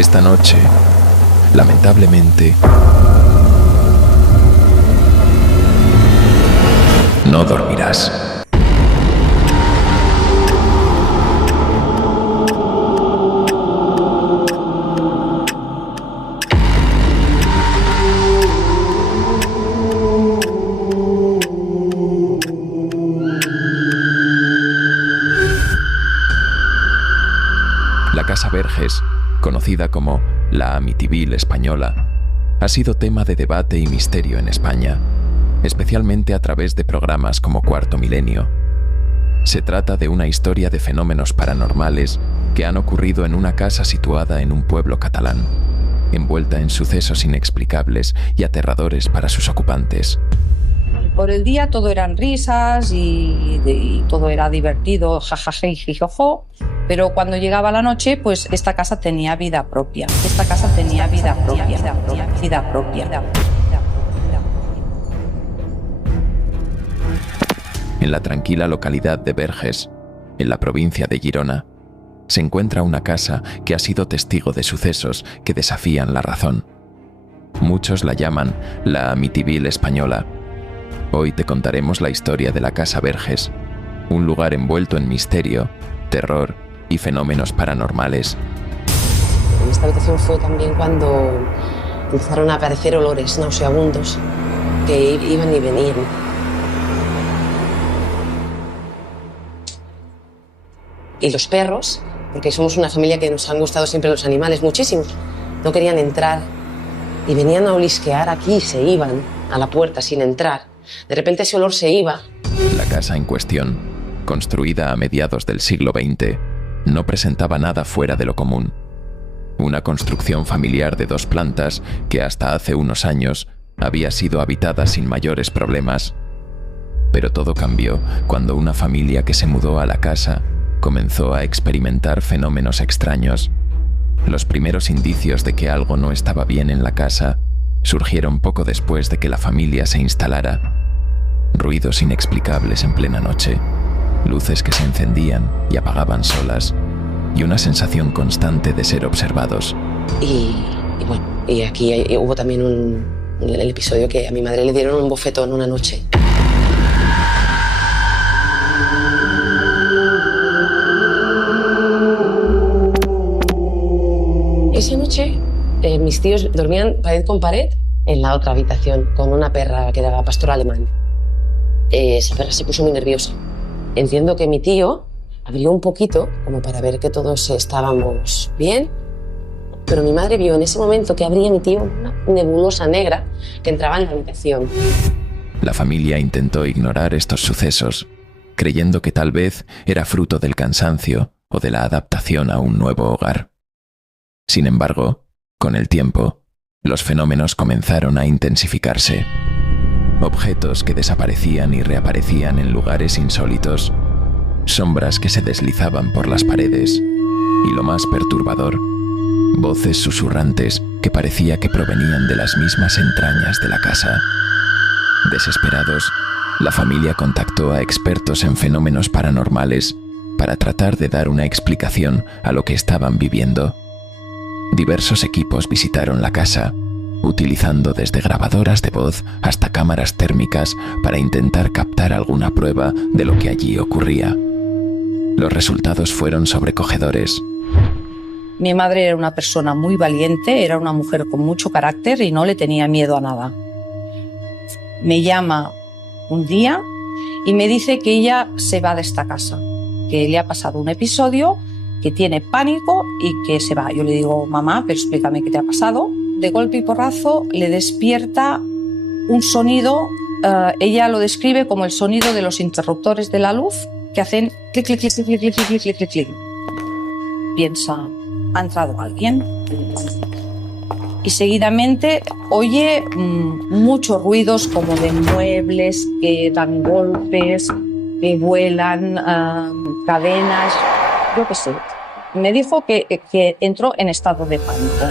Esta noche, lamentablemente, no dormirás. La Casa Verges, conocida como la Amityville española, ha sido tema de debate y misterio en España, especialmente a través de programas como Cuarto Milenio. Se trata de una historia de fenómenos paranormales que han ocurrido en una casa situada en un pueblo catalán, envuelta en sucesos inexplicables y aterradores para sus ocupantes. Por el día todo eran risas y todo era divertido, jajaja y jijojo, pero cuando llegaba la noche, pues esta casa tenía vida propia. Esta casa tenía vida propia. En la tranquila localidad de Verges, en la provincia de Girona, se encuentra una casa que ha sido testigo de sucesos que desafían la razón. Muchos la llaman la Amityville española. Hoy te contaremos la historia de la Casa Verges, un lugar envuelto en misterio, terror y fenómenos paranormales. En esta habitación fue también cuando empezaron a aparecer olores nauseabundos que iban y venían. Y los perros, porque somos una familia que nos han gustado siempre los animales muchísimo, no querían entrar y venían a olisquear aquí y se iban a la puerta sin entrar. De repente ese olor se iba. La casa en cuestión, construida a mediados del siglo XX, no presentaba nada fuera de lo común. Una construcción familiar de 2 plantas que hasta hace unos años había sido habitada sin mayores problemas. Pero todo cambió cuando una familia que se mudó a la casa comenzó a experimentar fenómenos extraños. Los primeros indicios de que algo no estaba bien en la casa surgieron poco después de que la familia se instalara. Ruidos inexplicables en plena noche, luces que se encendían y apagaban solas, y una sensación constante de ser observados. Y aquí hubo también el episodio que a mi madre le dieron un bofetón una noche. Esa noche mis tíos dormían pared con pared en la otra habitación con una perra que era pastor alemán. Esa perra se puso muy nerviosa. Entiendo que mi tío abrió un poquito como para ver que todos estábamos bien, pero mi madre vio en ese momento que abría mi tío una nebulosa negra que entraba en la habitación. La familia intentó ignorar estos sucesos, creyendo que tal vez era fruto del cansancio o de la adaptación a un nuevo hogar. Sin embargo, con el tiempo, los fenómenos comenzaron a intensificarse. Objetos que desaparecían y reaparecían en lugares insólitos, sombras que se deslizaban por las paredes y, lo más perturbador, voces susurrantes que parecía que provenían de las mismas entrañas de la casa. Desesperados, la familia contactó a expertos en fenómenos paranormales para tratar de dar una explicación a lo que estaban viviendo. Diversos equipos visitaron la casa, utilizando desde grabadoras de voz hasta cámaras térmicas para intentar captar alguna prueba de lo que allí ocurría. Los resultados fueron sobrecogedores. Mi madre era una persona muy valiente, era una mujer con mucho carácter y no le tenía miedo a nada. Me llama un día y me dice que ella se va de esta casa, que le ha pasado un episodio, que tiene pánico y que se va. Yo le digo, mamá, pero explícame qué te ha pasado. De golpe y porrazo le despierta un sonido, ella lo describe como el sonido de los interruptores de la luz que hacen clic, clic, clic, clic, clic, clic, clic, clic, clic. Piensa, ¿ha entrado alguien? Y seguidamente oye muchos ruidos como de muebles que dan golpes, que vuelan, cadenas, yo qué sé. Me dijo que entró en estado de pánico.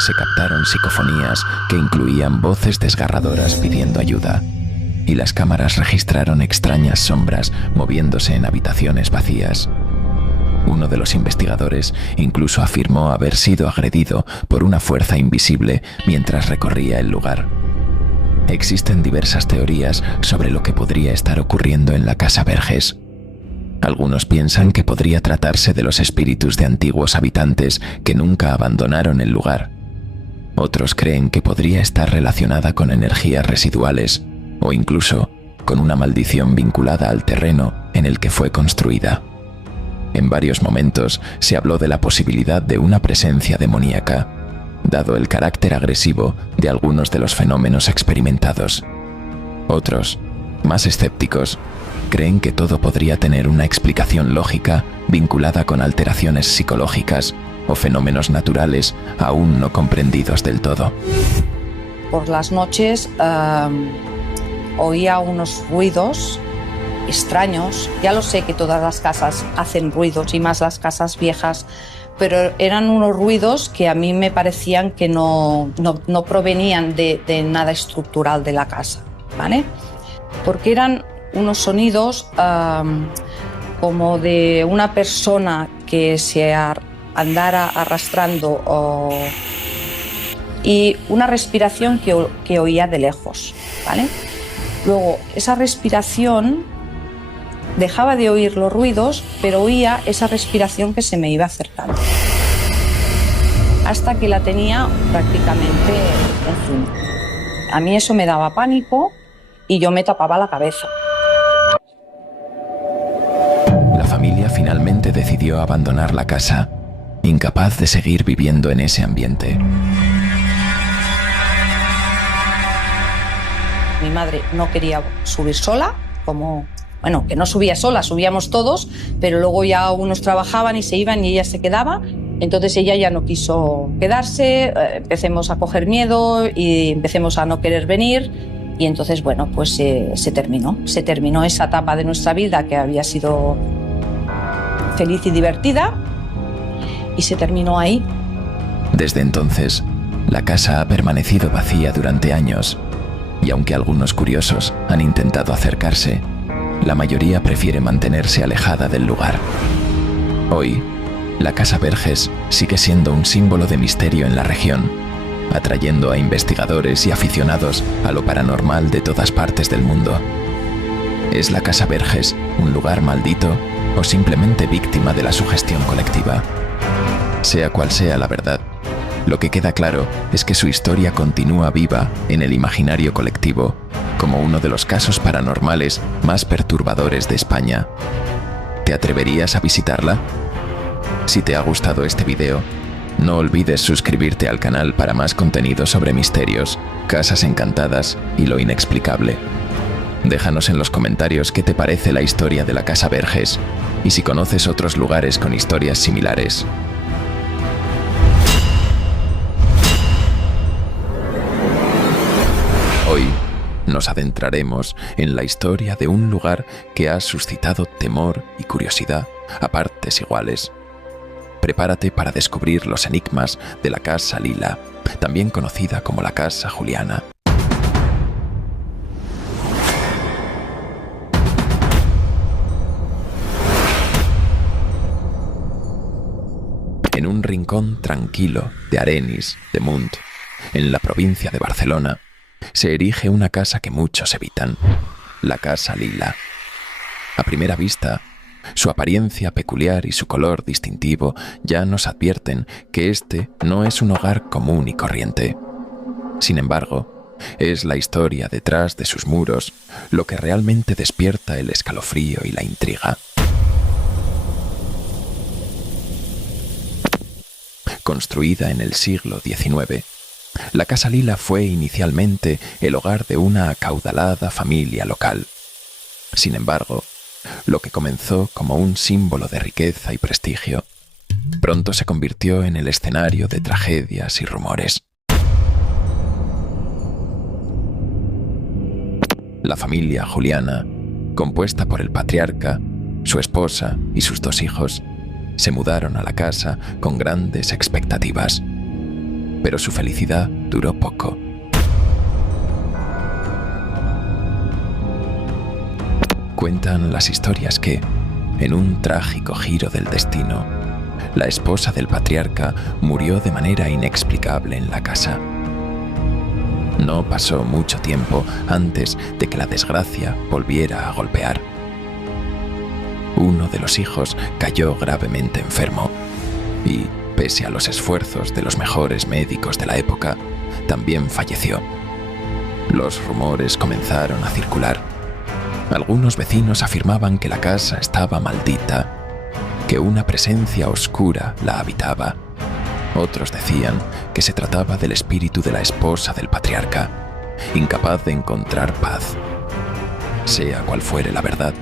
Se captaron psicofonías que incluían voces desgarradoras pidiendo ayuda, y las cámaras registraron extrañas sombras moviéndose en habitaciones vacías. Uno de los investigadores incluso afirmó haber sido agredido por una fuerza invisible mientras recorría el lugar. Existen diversas teorías sobre lo que podría estar ocurriendo en la Casa Verges. Algunos piensan que podría tratarse de los espíritus de antiguos habitantes que nunca abandonaron el lugar. Otros creen que podría estar relacionada con energías residuales o incluso con una maldición vinculada al terreno en el que fue construida. En varios momentos se habló de la posibilidad de una presencia demoníaca, dado el carácter agresivo de algunos de los fenómenos experimentados. Otros, más escépticos, creen que todo podría tener una explicación lógica vinculada con alteraciones psicológicas o fenómenos naturales aún no comprendidos del todo. Por las noches oía unos ruidos extraños. Ya lo sé que todas las casas hacen ruidos y más las casas viejas, pero eran unos ruidos que a mí me parecían que no provenían de nada estructural de la casa, ¿vale? Porque eran unos sonidos como de una persona que se andara arrastrando y una respiración que oía de lejos, ¿vale? Luego, esa respiración, dejaba de oír los ruidos, pero oía esa respiración que se me iba acercando. Hasta que la tenía prácticamente encima. A mí eso me daba pánico y yo me tapaba la cabeza. La familia finalmente decidió abandonar la casa, incapaz de seguir viviendo en ese ambiente. Mi madre no quería subir sola, que no subía sola, subíamos todos, pero luego ya unos trabajaban y se iban y ella se quedaba. Entonces ella ya no quiso quedarse, empecemos a coger miedo y empecemos a no querer venir. Y entonces, pues se terminó esa etapa de nuestra vida que había sido feliz y divertida, y se terminó ahí. Desde entonces, la casa ha permanecido vacía durante años, y aunque algunos curiosos han intentado acercarse, la mayoría prefiere mantenerse alejada del lugar. Hoy, la Casa Verges sigue siendo un símbolo de misterio en la región, atrayendo a investigadores y aficionados a lo paranormal de todas partes del mundo. ¿Es la Casa Verges un lugar maldito o simplemente víctima de la sugestión colectiva? Sea cual sea la verdad, lo que queda claro es que su historia continúa viva en el imaginario colectivo como uno de los casos paranormales más perturbadores de España. ¿Te atreverías a visitarla? Si te ha gustado este video, no olvides suscribirte al canal para más contenido sobre misterios, casas encantadas y lo inexplicable. Déjanos en los comentarios qué te parece la historia de la Casa Verges y si conoces otros lugares con historias similares. Hoy nos adentraremos en la historia de un lugar que ha suscitado temor y curiosidad a partes iguales. Prepárate para descubrir los enigmas de la Casa Lila, también conocida como la Casa Juliana. En un rincón tranquilo de Arenys de Munt, en la provincia de Barcelona, se erige una casa que muchos evitan, la Casa Lila. A primera vista, su apariencia peculiar y su color distintivo ya nos advierten que este no es un hogar común y corriente. Sin embargo, es la historia detrás de sus muros lo que realmente despierta el escalofrío y la intriga. Construida en el siglo XIX, la Casa Lila fue inicialmente el hogar de una acaudalada familia local. Sin embargo, lo que comenzó como un símbolo de riqueza y prestigio, pronto se convirtió en el escenario de tragedias y rumores. La familia Juliana, compuesta por el patriarca, su esposa y sus 2 hijos, se mudaron a la casa con grandes expectativas. Pero su felicidad duró poco. Cuentan las historias que, en un trágico giro del destino, la esposa del patriarca murió de manera inexplicable en la casa. No pasó mucho tiempo antes de que la desgracia volviera a golpear. Uno de los hijos cayó gravemente enfermo y, pese a los esfuerzos de los mejores médicos de la época, también falleció. Los rumores comenzaron a circular. Algunos vecinos afirmaban que la casa estaba maldita, que una presencia oscura la habitaba. Otros decían que se trataba del espíritu de la esposa del patriarca, incapaz de encontrar paz. Sea cual fuere la verdad,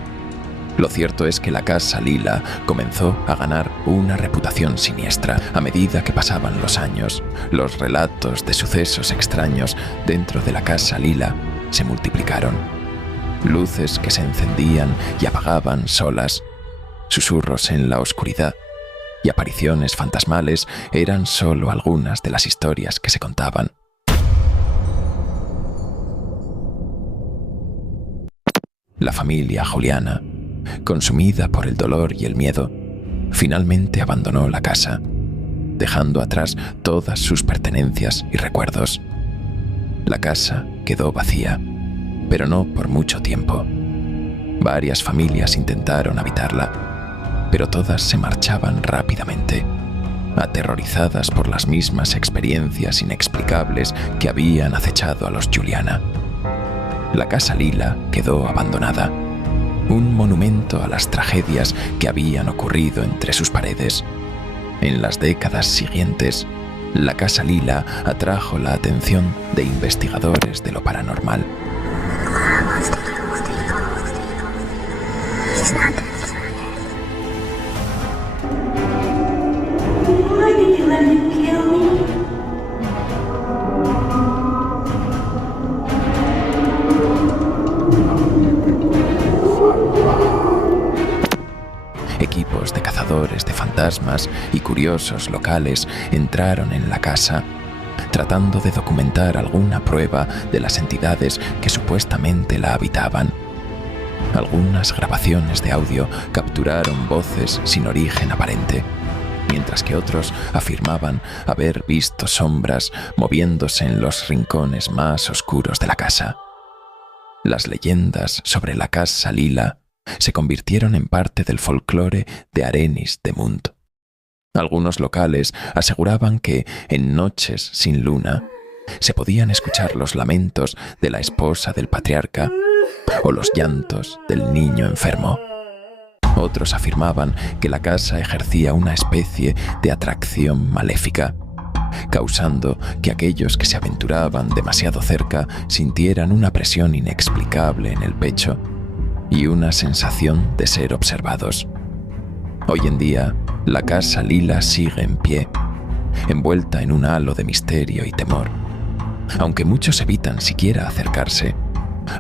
lo cierto es que la Casa Lila comenzó a ganar una reputación siniestra a medida que pasaban los años. Los relatos de sucesos extraños dentro de la Casa Lila se multiplicaron. Luces que se encendían y apagaban solas, susurros en la oscuridad y apariciones fantasmales eran solo algunas de las historias que se contaban. La familia Juliana, consumida por el dolor y el miedo, finalmente abandonó la casa, dejando atrás todas sus pertenencias y recuerdos. La casa quedó vacía, pero no por mucho tiempo. Varias familias intentaron habitarla, pero todas se marchaban rápidamente, aterrorizadas por las mismas experiencias inexplicables que habían acechado a los Juliana. La Casa Lila quedó abandonada, un monumento a las tragedias que habían ocurrido entre sus paredes. En las décadas siguientes, la Casa Lila atrajo la atención de investigadores de lo paranormal. Equipos de cazadores de fantasmas y curiosos locales entraron en la casa, tratando de documentar alguna prueba de las entidades que supuestamente la habitaban. Algunas grabaciones de audio capturaron voces sin origen aparente, mientras que otros afirmaban haber visto sombras moviéndose en los rincones más oscuros de la casa. Las leyendas sobre la Casa Lila se convirtieron en parte del folclore de Arenis de Munt. Algunos locales aseguraban que, en noches sin luna, se podían escuchar los lamentos de la esposa del patriarca o los llantos del niño enfermo. Otros afirmaban que la casa ejercía una especie de atracción maléfica, causando que aquellos que se aventuraban demasiado cerca sintieran una presión inexplicable en el pecho y una sensación de ser observados. Hoy en día, la Casa Lila sigue en pie, envuelta en un halo de misterio y temor. Aunque muchos evitan siquiera acercarse,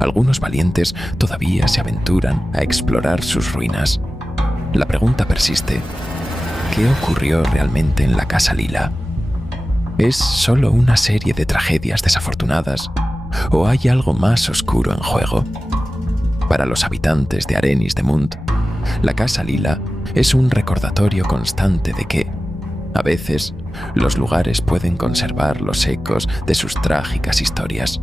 algunos valientes todavía se aventuran a explorar sus ruinas. La pregunta persiste: ¿qué ocurrió realmente en la Casa Lila? ¿Es solo una serie de tragedias desafortunadas o hay algo más oscuro en juego? Para los habitantes de Arenis de Munt, la Casa Lila es un recordatorio constante de que, a veces, los lugares pueden conservar los ecos de sus trágicas historias.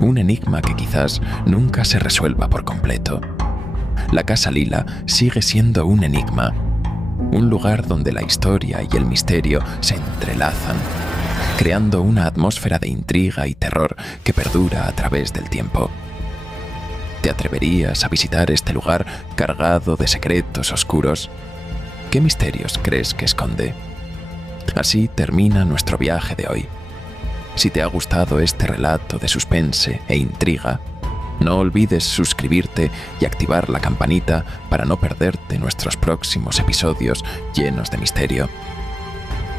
Un enigma que quizás nunca se resuelva por completo. La Casa Lila sigue siendo un enigma, un lugar donde la historia y el misterio se entrelazan, creando una atmósfera de intriga y terror que perdura a través del tiempo. ¿Te atreverías a visitar este lugar cargado de secretos oscuros? ¿Qué misterios crees que esconde? Así termina nuestro viaje de hoy. Si te ha gustado este relato de suspense e intriga, no olvides suscribirte y activar la campanita para no perderte nuestros próximos episodios llenos de misterio.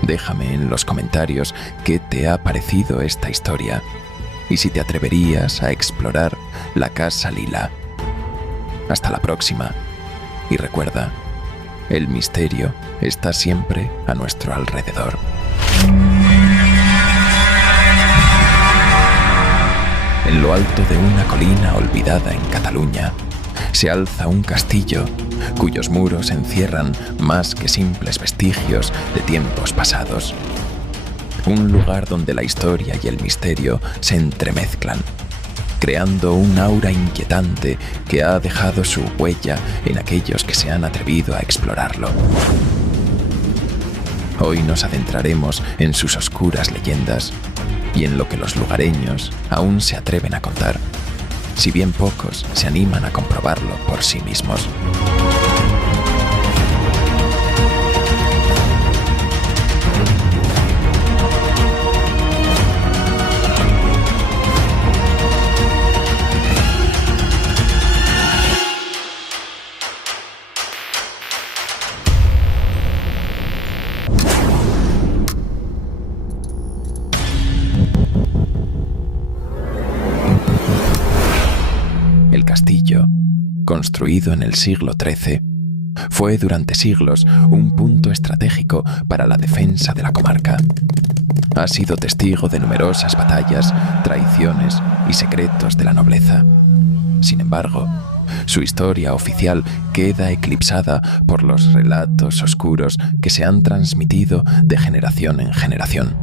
Déjame en los comentarios qué te ha parecido esta historia y si te atreverías a explorar la Casa Lila. Hasta la próxima. Y recuerda, el misterio está siempre a nuestro alrededor. En lo alto de una colina olvidada en Cataluña, se alza un castillo cuyos muros encierran más que simples vestigios de tiempos pasados. Un lugar donde la historia y el misterio se entremezclan, creando un aura inquietante que ha dejado su huella en aquellos que se han atrevido a explorarlo. Hoy nos adentraremos en sus oscuras leyendas y en lo que los lugareños aún se atreven a contar, si bien pocos se animan a comprobarlo por sí mismos. El castillo, construido en el siglo XIII, fue durante siglos un punto estratégico para la defensa de la comarca. Ha sido testigo de numerosas batallas, traiciones y secretos de la nobleza. Sin embargo, su historia oficial queda eclipsada por los relatos oscuros que se han transmitido de generación en generación.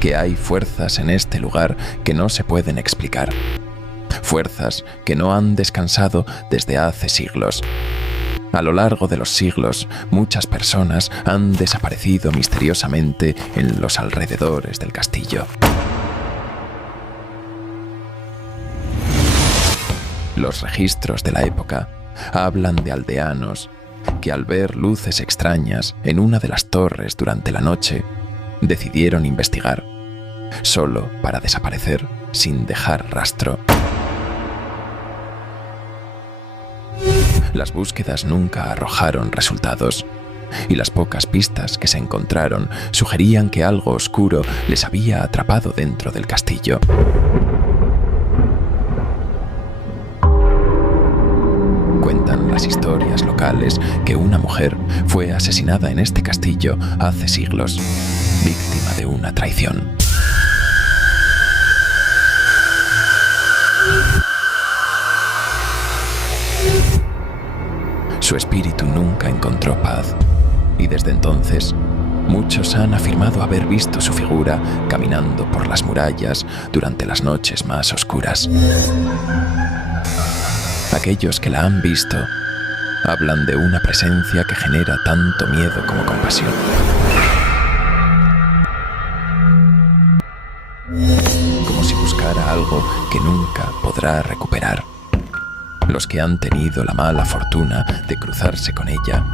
Que hay fuerzas en este lugar que no se pueden explicar. Fuerzas que no han descansado desde hace siglos. A lo largo de los siglos, muchas personas han desaparecido misteriosamente en los alrededores del castillo. Los registros de la época hablan de aldeanos que al ver luces extrañas en una de las torres durante la noche, decidieron investigar, solo para desaparecer sin dejar rastro. Las búsquedas nunca arrojaron resultados, y las pocas pistas que se encontraron sugerían que algo oscuro les había atrapado dentro del castillo. Cuentan las historias locales que una mujer fue asesinada en este castillo hace siglos, víctima de una traición. Su espíritu nunca encontró paz, y desde entonces muchos han afirmado haber visto su figura caminando por las murallas durante las noches más oscuras. Aquellos que la han visto hablan de una presencia que genera tanto miedo como compasión. Como si buscara algo que nunca podrá recuperar. Los que han tenido la mala fortuna de cruzarse con ella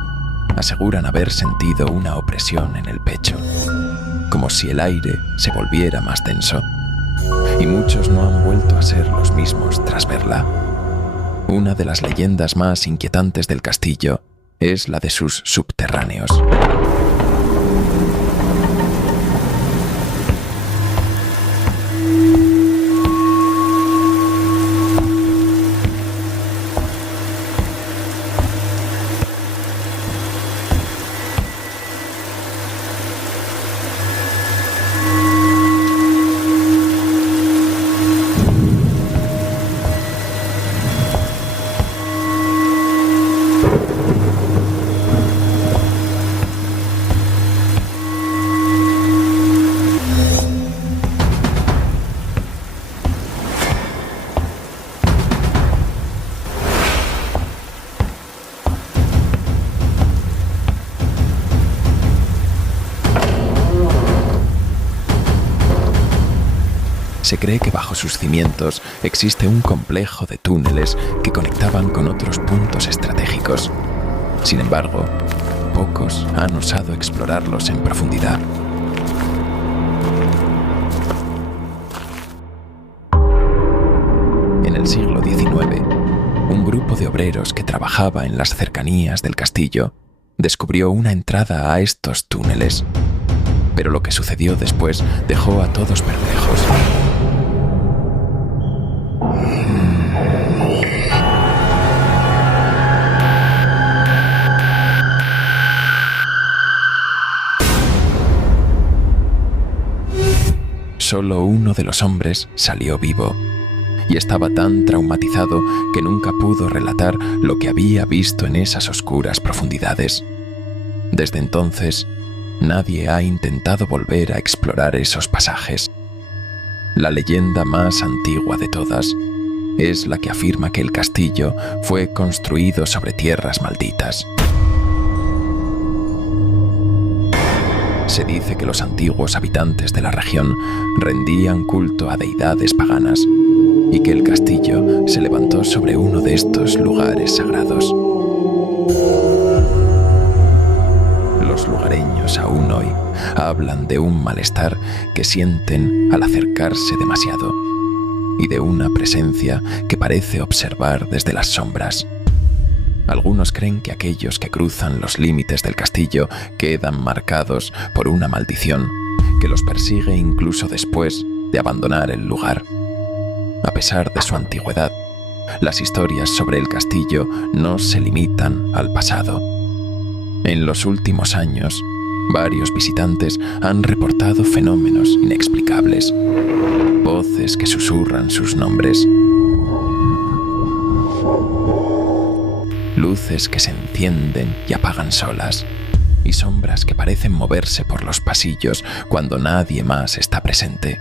aseguran haber sentido una opresión en el pecho, como si el aire se volviera más denso. Y muchos no han vuelto a ser los mismos tras verla. Una de las leyendas más inquietantes del castillo es la de sus subterráneos. Se cree que bajo sus cimientos existe un complejo de túneles que conectaban con otros puntos estratégicos. Sin embargo, pocos han osado explorarlos en profundidad. siglo XIX, un grupo de obreros que trabajaba en las cercanías del castillo descubrió una entrada a estos túneles. Pero lo que sucedió después dejó a todos perplejos. Solo uno de los hombres salió vivo, y estaba tan traumatizado que nunca pudo relatar lo que había visto en esas oscuras profundidades. Desde entonces, nadie ha intentado volver a explorar esos pasajes. La leyenda más antigua de todas es la que afirma que el castillo fue construido sobre tierras malditas. Se dice que los antiguos habitantes de la región rendían culto a deidades paganas y que el castillo se levantó sobre uno de estos lugares sagrados. Los lugareños aún hoy hablan de un malestar que sienten al acercarse demasiado y de una presencia que parece observar desde las sombras. Algunos creen que aquellos que cruzan los límites del castillo quedan marcados por una maldición que los persigue incluso después de abandonar el lugar. A pesar de su antigüedad, las historias sobre el castillo no se limitan al pasado. En los últimos años, varios visitantes han reportado fenómenos inexplicables, voces que susurran sus nombres, luces que se encienden y apagan solas, y sombras que parecen moverse por los pasillos cuando nadie más está presente.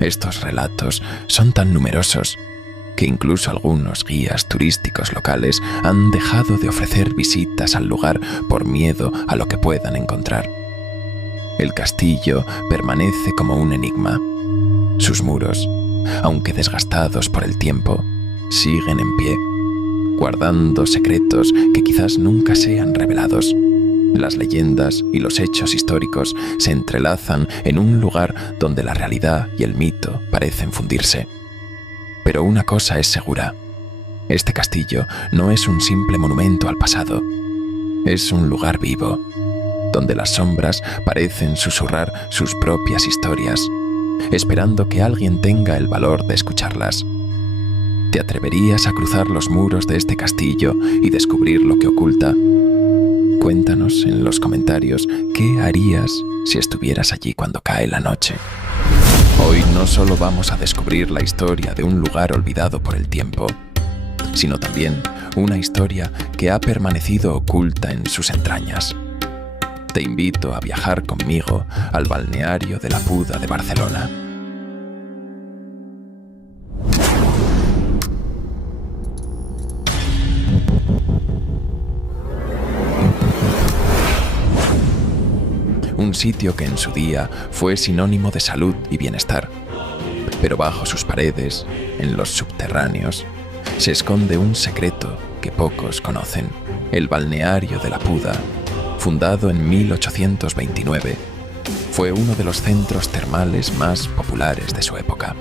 Estos relatos son tan numerosos que incluso algunos guías turísticos locales han dejado de ofrecer visitas al lugar por miedo a lo que puedan encontrar. El castillo permanece como un enigma. Sus muros, aunque desgastados por el tiempo, siguen en pie, guardando secretos que quizás nunca sean revelados. Las leyendas y los hechos históricos se entrelazan en un lugar donde la realidad y el mito parecen fundirse. Pero una cosa es segura: este castillo no es un simple monumento al pasado. Es un lugar vivo, donde las sombras parecen susurrar sus propias historias, esperando que alguien tenga el valor de escucharlas. ¿Te atreverías a cruzar los muros de este castillo y descubrir lo que oculta? Cuéntanos en los comentarios qué harías si estuvieras allí cuando cae la noche. Hoy no solo vamos a descubrir la historia de un lugar olvidado por el tiempo, sino también una historia que ha permanecido oculta en sus entrañas. Te invito a viajar conmigo al balneario de la Puda de Barcelona. Un sitio que en su día fue sinónimo de salud y bienestar. Pero bajo sus paredes, en los subterráneos, se esconde un secreto que pocos conocen. El balneario de la Puda, fundado en 1829, fue uno de los centros termales más populares de su época.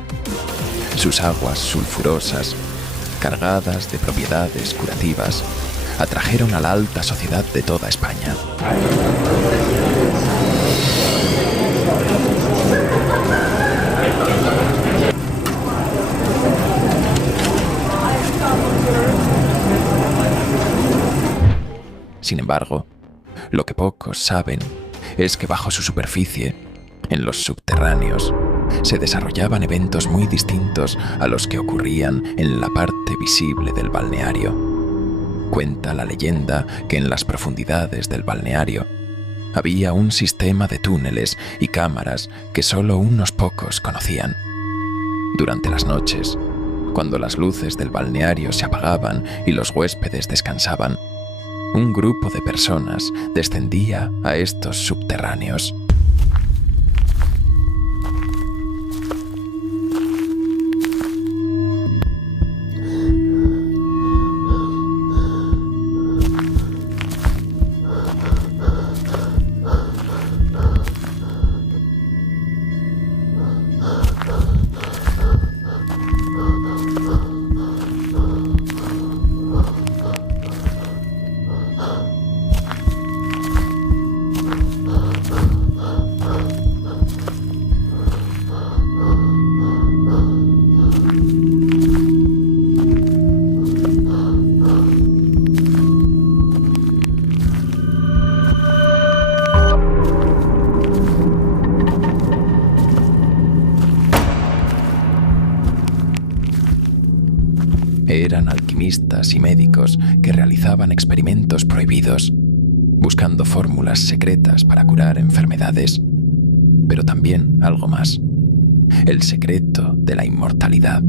Sus aguas sulfurosas, cargadas de propiedades curativas, atrajeron a la alta sociedad de toda España. Sin embargo, lo que pocos saben es que bajo su superficie, en los subterráneos, se desarrollaban eventos muy distintos a los que ocurrían en la parte visible del balneario. Cuenta la leyenda que en las profundidades del balneario había un sistema de túneles y cámaras que solo unos pocos conocían. Durante las noches, cuando las luces del balneario se apagaban y los huéspedes descansaban, un grupo de personas descendía a estos subterráneos. Eran alquimistas y médicos que realizaban experimentos prohibidos, buscando fórmulas secretas para curar enfermedades, pero también algo más: el secreto de la inmortalidad.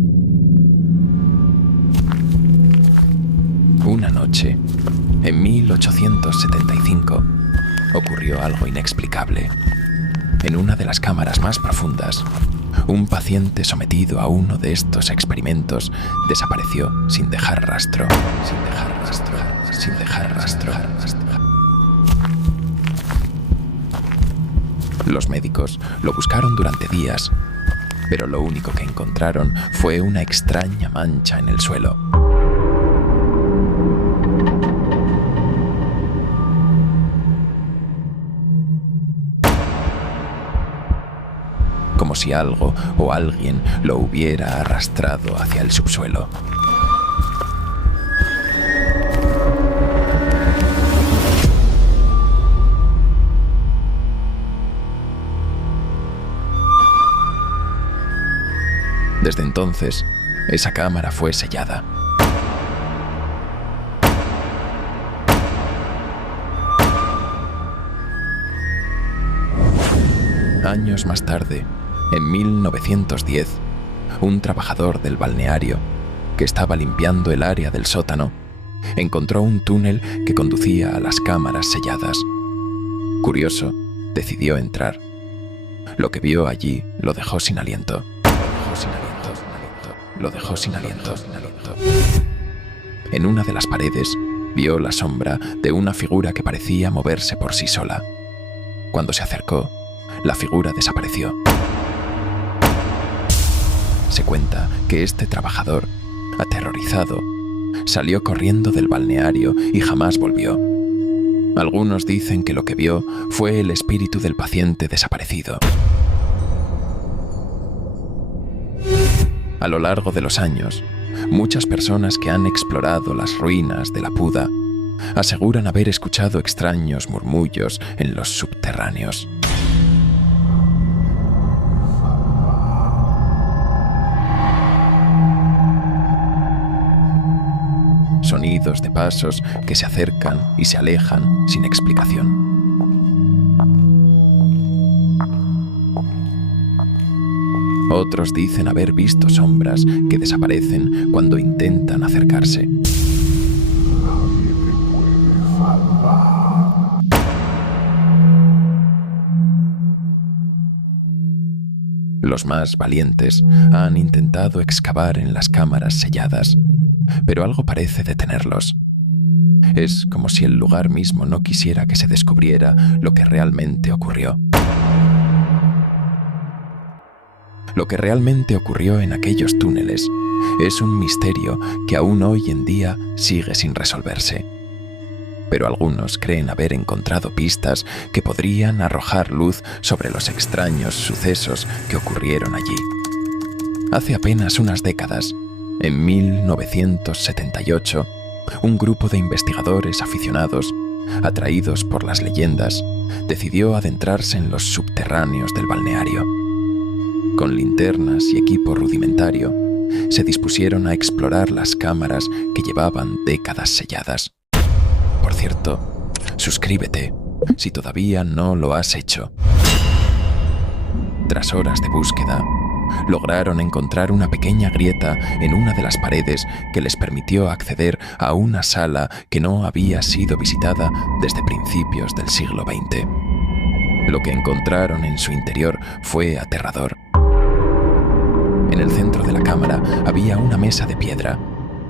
Una noche, en 1875, ocurrió algo inexplicable. En una de las cámaras más profundas, un paciente sometido a uno de estos experimentos desapareció sin dejar rastro. Los médicos lo buscaron durante días, pero lo único que encontraron fue una extraña mancha en el suelo. Como si algo o alguien lo hubiera arrastrado hacia el subsuelo. Desde entonces, esa cámara fue sellada. Años más tarde, en 1910, un trabajador del balneario, que estaba limpiando el área del sótano, encontró un túnel que conducía a las cámaras selladas. Curioso, decidió entrar. Lo que vio allí lo dejó sin aliento. En una de las paredes, vio la sombra de una figura que parecía moverse por sí sola. Cuando se acercó, la figura desapareció. Se cuenta que este trabajador, aterrorizado, salió corriendo del balneario y jamás volvió. Algunos dicen que lo que vio fue el espíritu del paciente desaparecido. A lo largo de los años, muchas personas que han explorado las ruinas de la Puda aseguran haber escuchado extraños murmullos en los subterráneos. Sonidos de pasos que se acercan y se alejan sin explicación. Otros dicen haber visto sombras que desaparecen cuando intentan acercarse. Los más valientes han intentado excavar en las cámaras selladas, pero algo parece detenerlos. Es como si el lugar mismo no quisiera que se descubriera lo que realmente ocurrió. Lo que realmente ocurrió en aquellos túneles es un misterio que aún hoy en día sigue sin resolverse. Pero algunos creen haber encontrado pistas que podrían arrojar luz sobre los extraños sucesos que ocurrieron allí. Hace apenas unas décadas, en 1978, un grupo de investigadores aficionados atraídos por las leyendas, decidió adentrarse en los subterráneos del balneario. Con linternas y equipo rudimentario, se dispusieron a explorar las cámaras que llevaban décadas selladas. Por cierto, suscríbete si todavía no lo has hecho. Tras horas de búsqueda, lograron encontrar una pequeña grieta en una de las paredes que les permitió acceder a una sala que no había sido visitada desde principios del siglo XX. Lo que encontraron en su interior fue aterrador. En el centro de la cámara había una mesa de piedra,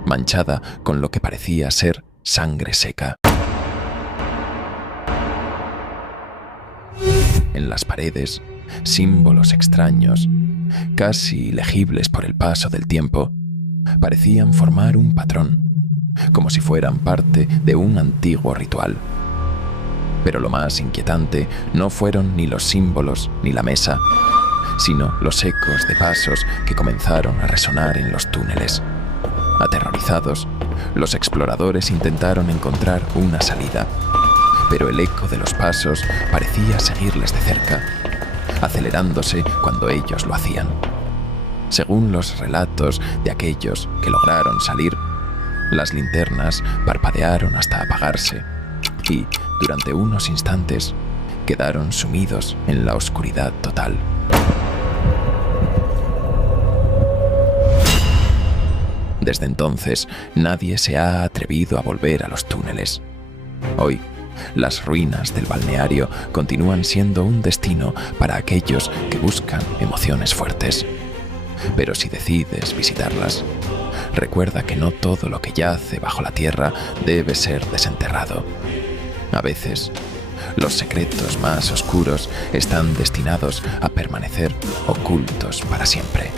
manchada con lo que parecía ser sangre seca. En las paredes, símbolos extraños, casi legibles por el paso del tiempo, parecían formar un patrón, como si fueran parte de un antiguo ritual. Pero lo más inquietante no fueron ni los símbolos ni la mesa, sino los ecos de pasos que comenzaron a resonar en los túneles. Aterrorizados, los exploradores intentaron encontrar una salida, pero el eco de los pasos parecía seguirles de cerca, acelerándose cuando ellos lo hacían. Según los relatos de aquellos que lograron salir, las linternas parpadearon hasta apagarse y, durante unos instantes, quedaron sumidos en la oscuridad total. Desde entonces, nadie se ha atrevido a volver a los túneles. Hoy, las ruinas del balneario continúan siendo un destino para aquellos que buscan emociones fuertes. Pero si decides visitarlas, recuerda que no todo lo que yace bajo la tierra debe ser desenterrado. A veces, los secretos más oscuros están destinados a permanecer ocultos para siempre.